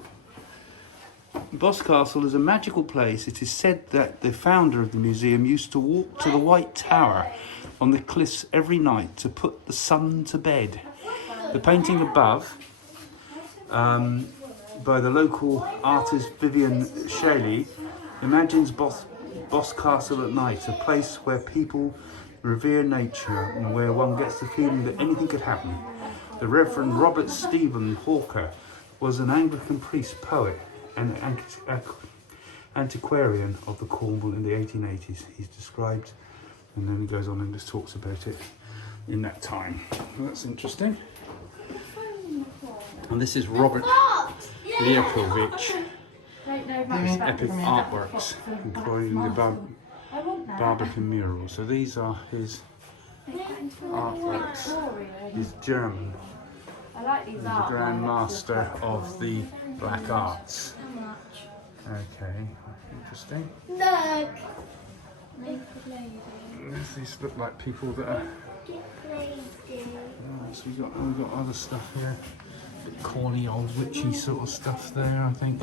Boscastle is a magical place. It is said that the founder of the museum used to walk to the White Tower on the cliffs every night to put the sun to bed. The painting above, by the local artist Vivian Shelley, imagines Boscastle at night, a place where people revere nature and where one gets the feeling that anything could happen. The Reverend Robert Stephen Hawker was an Anglican priest, poet, and antiquarian of the Cornwall in the 1880s. He's described, and then he goes on and just talks about it in that time. Well, that's interesting. And this is Robert Leopoldovich, his epic artworks, including the Barbican mural. So these are his artworks. He's German. I like these He's the art Grand ones. Master of the Black Arts. Okay, interesting. Look. These look like people that are. Oh, so we've got other stuff here. Bit corny, old witchy sort of stuff there, I think.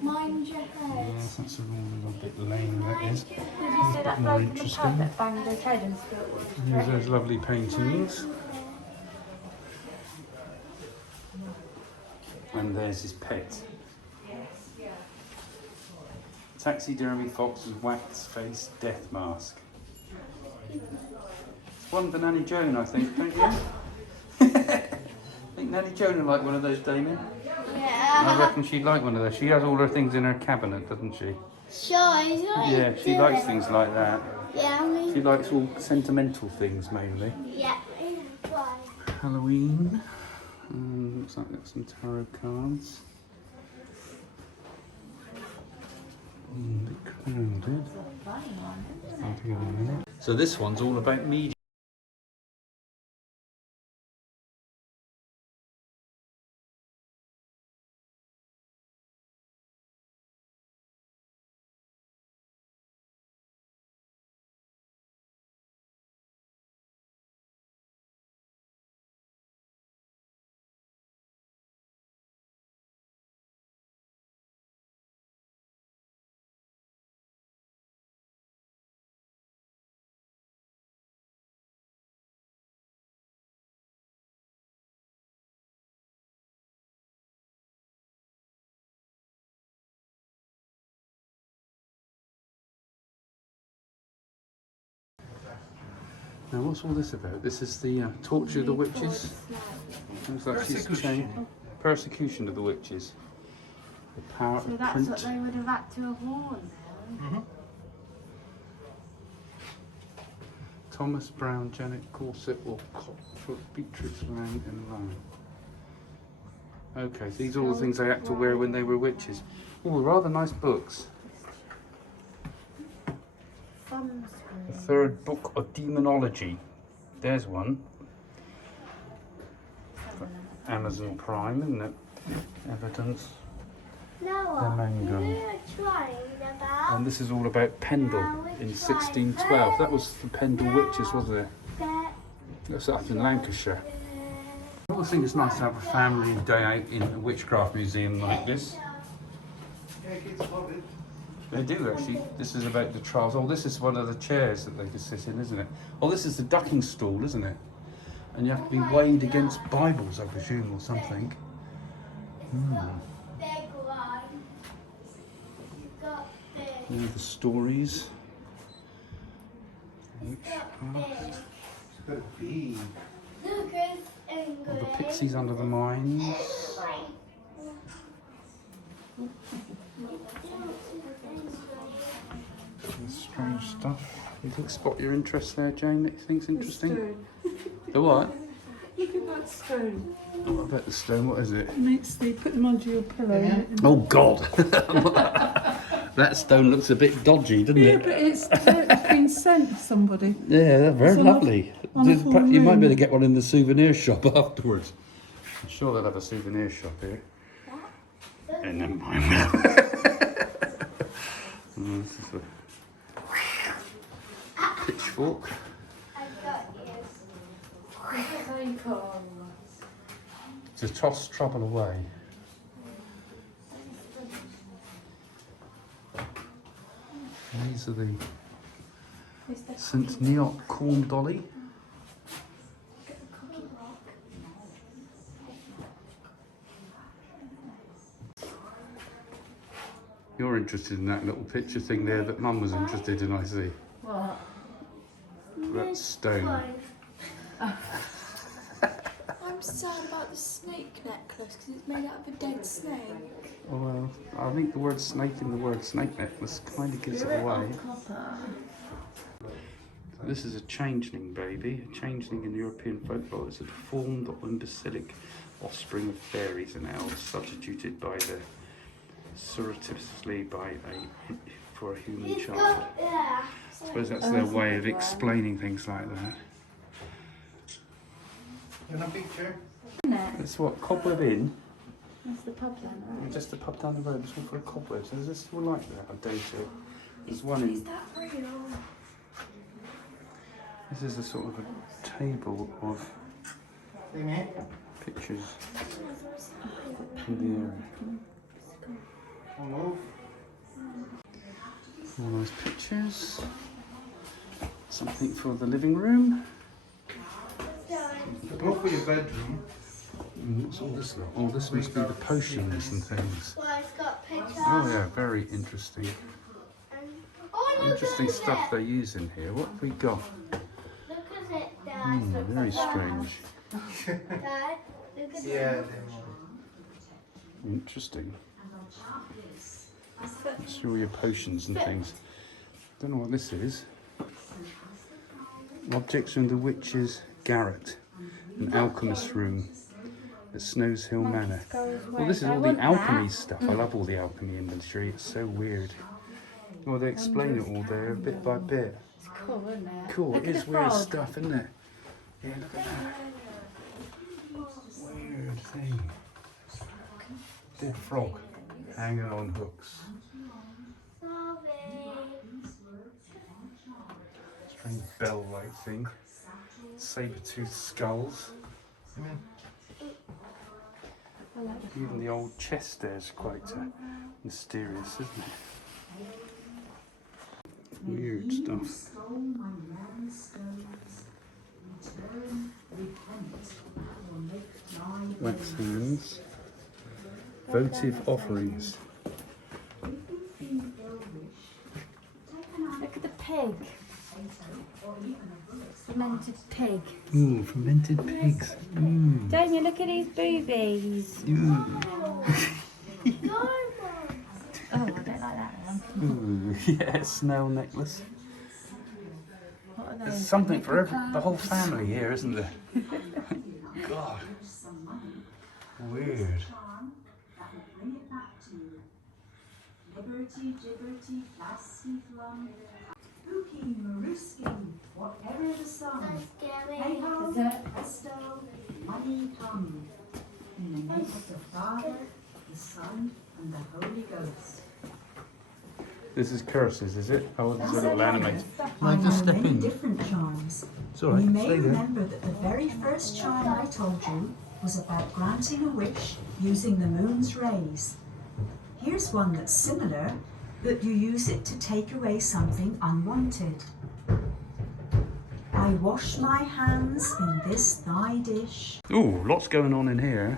Mind your head. Yes, that's a little bit lame, that is. Did you see that More bloke in the pub interesting. that banged his head and spilled his Here's drink? those lovely paintings. And there's his pet. Taxidermy fox's wax face death mask. It's one for Nanny Joan, I think, don't you? I think Nanny Joan would like one of those, Damien. I reckon she'd like one of those. She has all her things in her cabinet, doesn't she? Sure, he's not Yeah, she likes things like that. Yeah, She likes all sentimental things mainly. yeah. Why? Halloween. Looks like there's some tarot cards. A bit crowded. I'll give it a minute. So this one's all about media. Now what's all this about? This is the torture of the witches. Looks like she's chained. Persecution of the witches. The power So of that's print. what they would have had to have worn then. Thomas Brown, Janet Corset, or Cockfoot, Beatrix Lang and Ryan. Okay, these are all the things they had to wear when they were witches. Oh, rather nice books. The third book of demonology. There's one. Amazon Prime, isn't it? Evidence. The Noah, mango. we were trying about And this is all about Pendle in 1612. That was the Pendle witches, wasn't it? that. That's up in Lancashire. I always think it's nice to have a family day out in a witchcraft museum like this. They do actually. This is about the trials. Oh, this is one of the chairs that they could sit in, isn't it? Oh, this is the ducking stool, isn't it? And you have to be weighed against Bibles, I presume, or something. Big one. You've got big. Yeah, the stories. Big. Lucas and Oh, the pixies under the mines. Strange stuff. You think spot your interest there, Jane? That you think's interesting? The what? Look at that stone. Oh, I bet the stone. What is it? It makes the put them under your pillow. Oh God! That stone looks a bit dodgy, doesn't Yeah, it? but it's been sent to somebody. Yeah, they're very It's on a- lovely. on a full You might moon. be able to get one in the souvenir shop afterwards. I'm sure they'll have a souvenir shop here. And never mind. This is a pitchfork. I've got you. To toss trouble away. These are the St. Neot corn dolly. You're interested in that little picture thing there that Mum was interested in, I see. What? That stone. I'm sad about the snake necklace because it's made out of a dead snake. Well, I think the word snake in the word snake necklace kind of gives it away. This is a changeling baby. A changeling in European folklore is a deformed or imbecilic offspring of fairies and elves, substituted by the surreptitiously for a human child. I suppose that's their way of explaining things like that. In a picture? It's what, Cobweb Inn? That's the pub then, right? Just a pub down the road, it's all full of cobwebs. Is this still like that? I doubt it. There's one in... That real? This is a sort of a table of See me? pictures in the area. Move. All those pictures. Something for the living room. Go for your bedroom. What's all this lot? Oh, this must be the potions and things. Well, it's got pictures. Oh yeah, very interesting. Oh, look Interesting at stuff it. they use in here. What have we got? Look at it, Dad. Very strange. Dad, look at Yeah, it. Interesting. It's all your potions and things. Don't know what this is. Objects from the witch's garret, an alchemist's room at Snows Hill Manor. Well, this is all the alchemy stuff. I love all the alchemy industry. It's so weird. Well, they explain it all there, bit by bit. It's cool, isn't it? Cool. Look It at is the weird frog. stuff, isn't it? Yeah, look at that. Weird thing. Dead frog hanging on hooks. Strange bell-like thing. Saber-toothed skulls. Even the old chest there's quite mysterious, isn't it? Weird stuff. Wax hands. Votive offerings. Look at the pig. Fermented pig. Ooh, fermented pigs. Ooh. Damien, look at these boobies. Ooh. Oh, I don't like that one. Ooh. Yeah, snail necklace. What are There's those? something for the whole family here, isn't there? God. Weird. Liberty, gibberty, plasty flum, spooky, maruski, whatever the song. Hey ho, presto, money come. In the name of the Father, the Son, and the Holy Ghost. This is curses, is it? Oh, this is a little animated. I just step in? Different charms. It's alright, You may stay there. remember that the very first charm I told you was about granting a wish using the moon's rays. Here's one that's similar, but you use it to take away something unwanted. I wash my hands in this thy dish. Ooh, lots going on in here.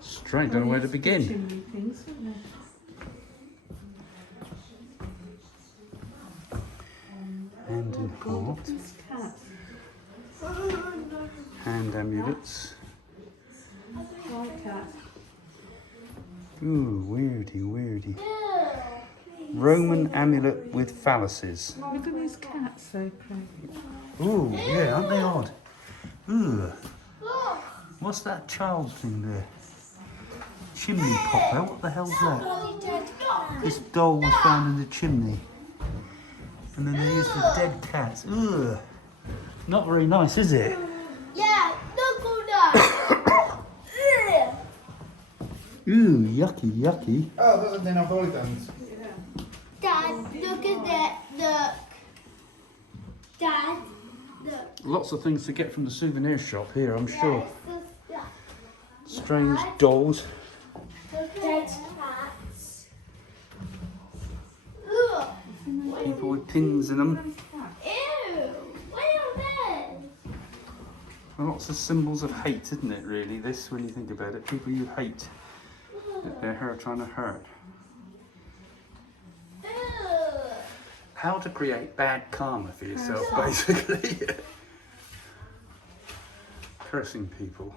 Strange, don't know where to begin. Chimney things, weren't they? Hand in heart. These cats. Hand amulets. White cat. Ooh, weirdy. Roman amulet with phalluses. Look at these cats, so pretty. Ooh, yeah, aren't they odd? Ooh. What's that child thing there? Chimney popper, what the hell's that? This doll was found in the chimney. And then they used the dead cats. Ugh. Not very nice, is it? Yeah, look at that. Ooh, yucky, yucky. Oh, those are the Napolitans. Dad, look at that. Look. Dad, look. Lots of things to get from the souvenir shop here, I'm sure. Yes, look. Strange dolls. Dead cats. Look. People with pins in them. Ew. What are they? Lots of symbols of hate, isn't it, really, this, when you think about it? People you hate, that they're trying to hurt. Ew. How to create bad karma for yourself, basically. Cursing people.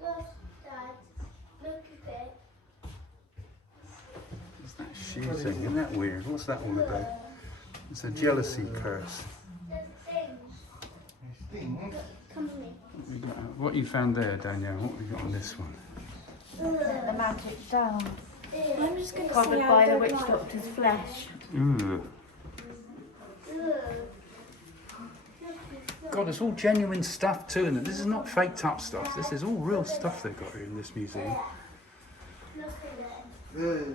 Look, Dad. Look at it. What's that shoe thing? Isn't that weird? What's that all about? It's a jealousy curse. There's things. Come with me. What you found there, Danielle? What have we got on this one? The magic doll. I'm just going to Covered by the witch doctor's flesh. Ooh. God, it's all genuine stuff too, and this is not faked up stuff. This is all real stuff they've got here in this museum. Look at it. This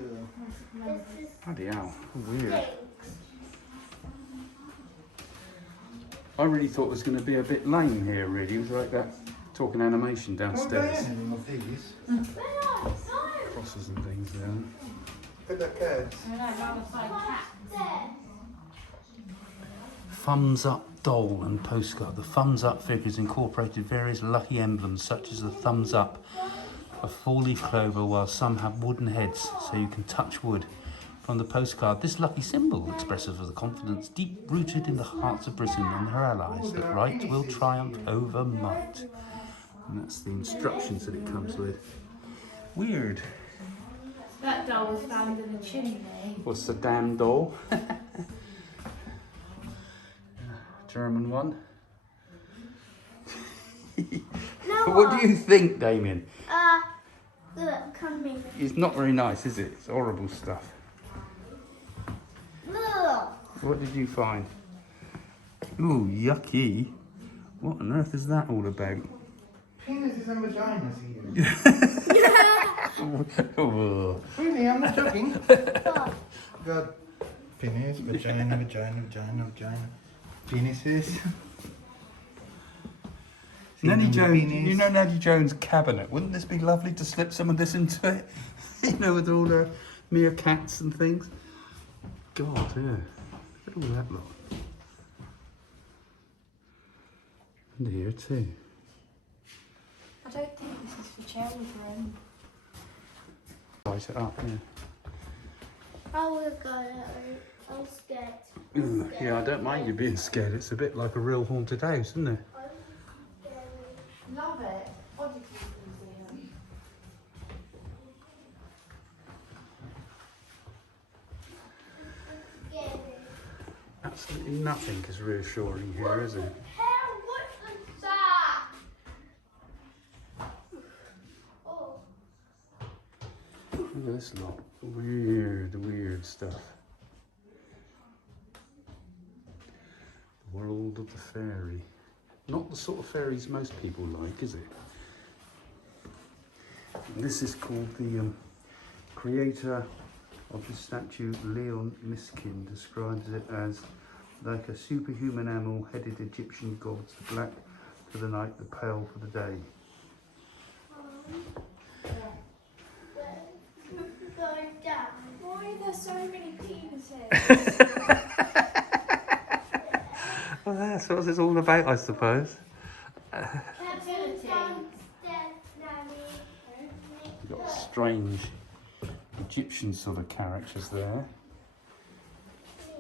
is Bloody hell, weird. I really thought it was going to be a bit lame here, really. It was like that talking animation downstairs. Crosses and things there. Look at the cats. Thumbs up doll and postcard. The thumbs up figures incorporated various lucky emblems such as the thumbs up, a four-leaf clover, while some have wooden heads so you can touch wood. From the postcard, this lucky symbol expresses the confidence deep-rooted in the hearts of Britain and her allies that right will triumph over might. And that's the instructions that it comes with. Weird. That doll was found in a chimney. What's the damn doll? German one. What do you think, Damien? Look, come with me. It's not very nice, is it? It's horrible stuff. Look. What did you find? Ooh, yucky. What on earth is that all about? Penises and vaginas here. Oh. Really, I'm not joking. Got penis, vagina, vagina, vagina, vagina. Penises. Nanny Seeing Jones, penis. you know Nanny Jones' cabinet. Wouldn't this be lovely to slip some of this into it? You know, with all her meerkats and things. God, yeah. Look at all that lot. And here too. I don't think this is for children. Light it up, yeah. I will go. I'm scared. Ooh, yeah, I don't mind you being scared. It's a bit like a real haunted house, isn't it? Love it. Oddity Museum. Absolutely nothing is reassuring here, is it? What's that? Oh. Look at this lot. Weird stuff. The world of the fairy. Not the sort of fairies most people like, is it? And this is called the creator of the statue, Leon Miskin, describes it as like a superhuman animal-headed Egyptian gods, the black for the night, the pale for the day. Going down. Why are there so many penises? Well, that's what it's all about, I suppose. You've got strange Egyptian sort of characters there.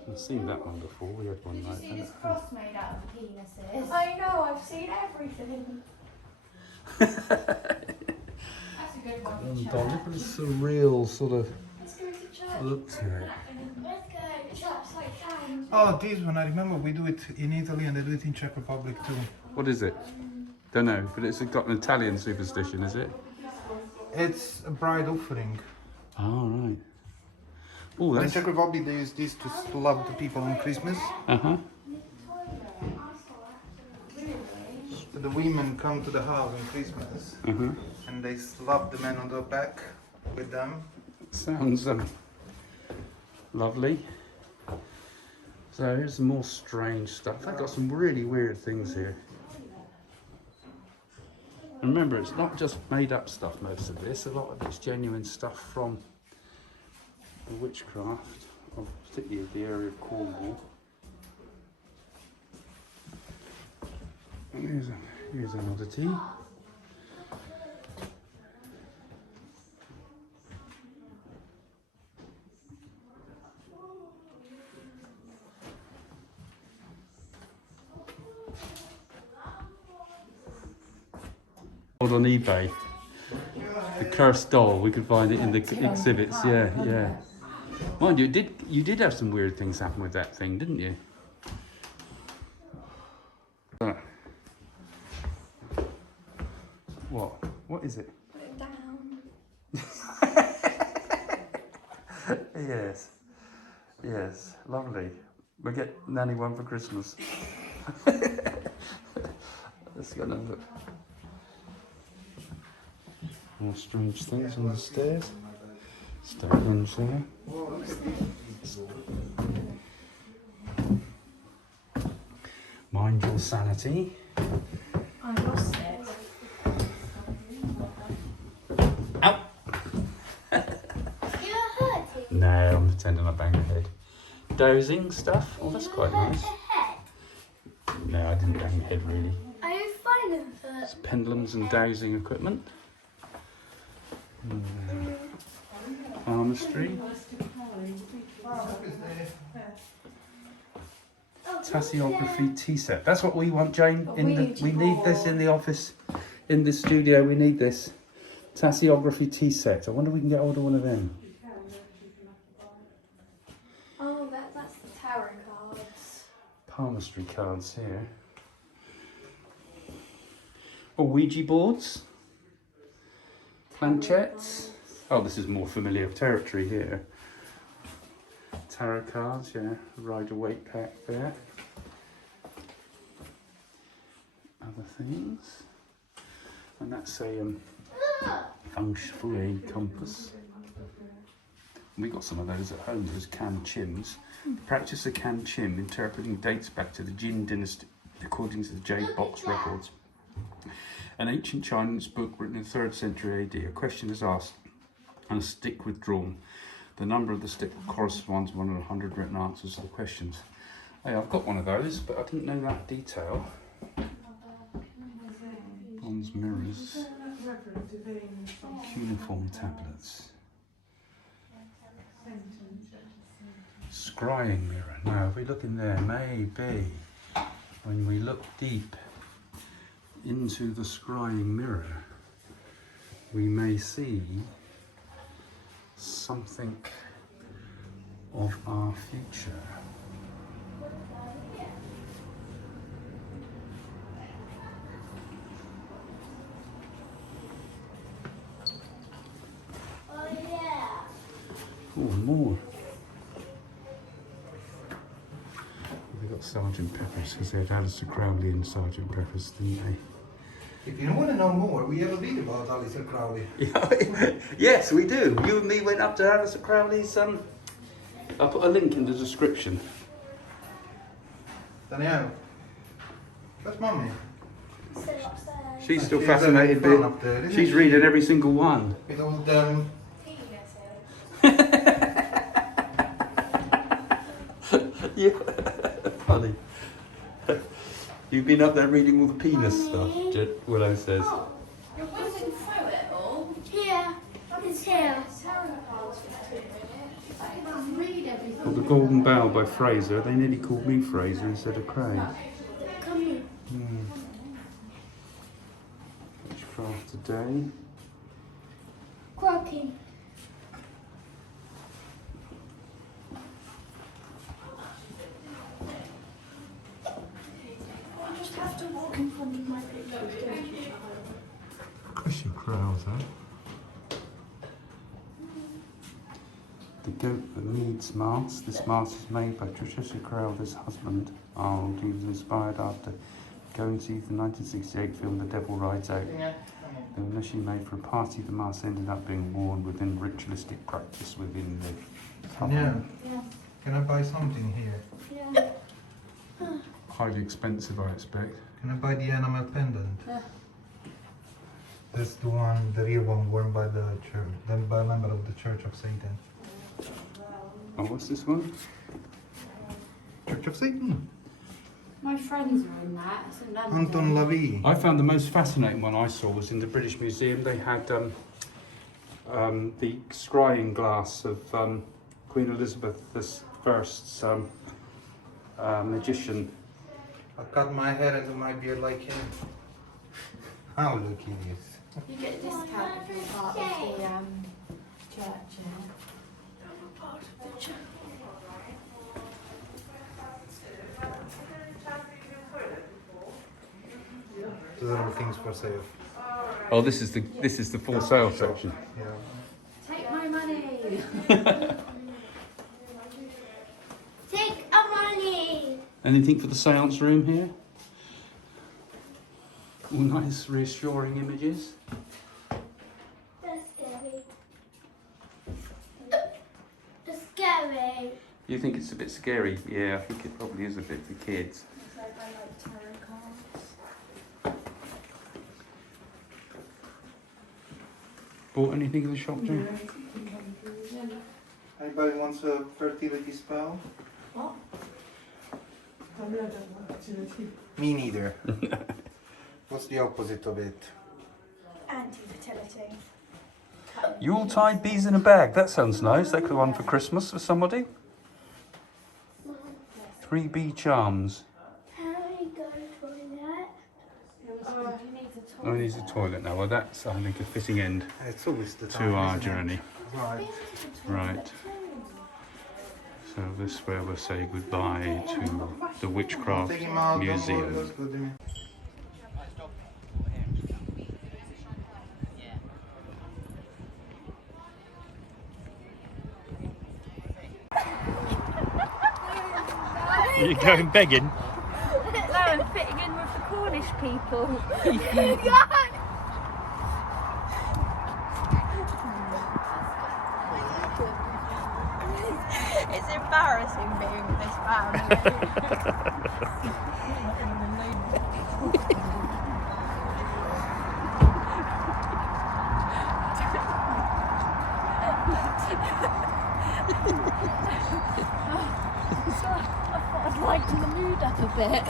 I've seen that one before. We had one like See this that. cross made out of penises? I know, I've seen everything. That's a good one. And look at the surreal sort of Let's go to church. look to it. Let's go. It's upside down. Oh, this one, I remember we do it in Italy and they do it in Czech Republic too. What is it? Don't know, but it's got an Italian superstition, is it? It's a bride offering. Oh, right. Oh, In that's... Czech Republic they use this to love the people on Christmas. Uh-huh. So the women come to the house on Christmas and they slap the men on the back with them. Sounds lovely. So here's some more strange stuff. They've got some really weird things here. And remember, it's not just made up stuff, most of this. A lot of it's genuine stuff from the witchcraft, of particularly the area of Cornwall. And here's an oddity. On eBay, the cursed doll. We could find it in the exhibits. Yeah. Mind you, you did have some weird things happen with that thing, didn't you? What? What is it? Put it down. Yes. Lovely. We'll get Nanny one for Christmas. Let's go and have a look. More strange things on the stairs. Stonehenge there. Mind your sanity. I lost it. Ow! You're hurting. No, I'm pretending I banged my head. Dozing stuff. Oh, that's quite nice. No, I didn't bang my head really. Are you fine with it? It's pendulums and dowsing equipment. Palmistry. Tassiography tea set. That's what we want, Jane. We need this in the office, in the studio. We need this tassiography tea set. I wonder if we can get hold of one of them. Oh, that's the tarot cards. Palmistry cards here. Oh, Ouija boards. Planchettes. Oh, this is more familiar territory here. Tarot cards, yeah. Rider-Waite pack there. Other things. And that's a feng shui compass. We got some of those at home. Those can chims. The practice of can chim interpreting dates back to the Jin dynasty, according to the Jade Box records. An ancient Chinese book written in the 3rd century AD. A question is asked and a stick withdrawn. The number of the stick corresponds to 1 in 100 written answers to the questions. Hey, I've got one of those, but I didn't know that detail. Bronze mirrors. Cuneiform tablets. Scrying mirror. Now, if we look in there, maybe when we look deep into the scrying mirror, we may see something of our future. Oh yeah. Oh, more. They got Sergeant Pepper's because they had Alistair Crowley and Sergeant Pepper's, didn't they? If you want to know more, we have a video about Alistair Crowley. Yes, we do. You and me went up to Alistair Crowley's. I'll put a link in the description. Danielle, that's Mummy. Still upstairs. She's still She's fascinated. having fun up there, isn't She's she? reading every single one. With all Yeah, funny. You've been up there reading all the penis stuff, Willow says. Oh, you're whizzing through it all. Here. It's here. Read everything. Well, the Golden Bough by Fraser. They nearly called me Fraser instead of Craig. Come here. Witchcraft today. Croaking. I just have to walk in front of my pictures, don't you? Cushion crowds, eh? The goat that needs mask. This mask is made by Patricia Crowther's husband, Arnold. He was inspired after go and see the 1968 film The Devil Rides Out. They were initially made for a party. The masks ended up being worn within ritualistic practice within the Yeah. Can I buy something here? Yeah. highly expensive, I expect. Can I buy the enamel pendant? That's the one, the real one worn by the church, then by a member of the Church of Satan. Oh, what's this one? Church of Satan. My friends are in that. It's in London. Anton LaVey. I found the most fascinating one I saw was in the British Museum. They had the scrying glass of Queen Elizabeth I's magician. I cut my hair into my beard like him. How look he is. You get a discount if you're part of the church. Those are all things for sale. Oh, this is the full sale section. Yeah. Take my money. Take our money. Anything for the seance room here? All nice, reassuring images. That's scary. That's scary. You think it's a bit scary? Yeah, I think it probably is a bit for kids. It's like I like tarot cards. Bought anything in the shop, Jane? Anybody wants a fertility spell? What? I don't want fertility. Me neither. What's the opposite of it? Anti-fertility. Yuletide bees in a bag. That sounds nice. That could be one for Christmas for somebody. 3 bee charms. How do you go toilet? Oh, he needs a toilet. Oh, he needs a toilet now. Well, that's, I think, a fitting end It's always the to time, our isn't it? journey. Right. Right. So this is where we'll say goodbye to the Witchcraft Take him out, don't worry, Museum. that's good, Jimmy. You're going begging? No, I'm fitting in with the Cornish people. It's embarrassing being with this family. I'd lighten the mood up a bit.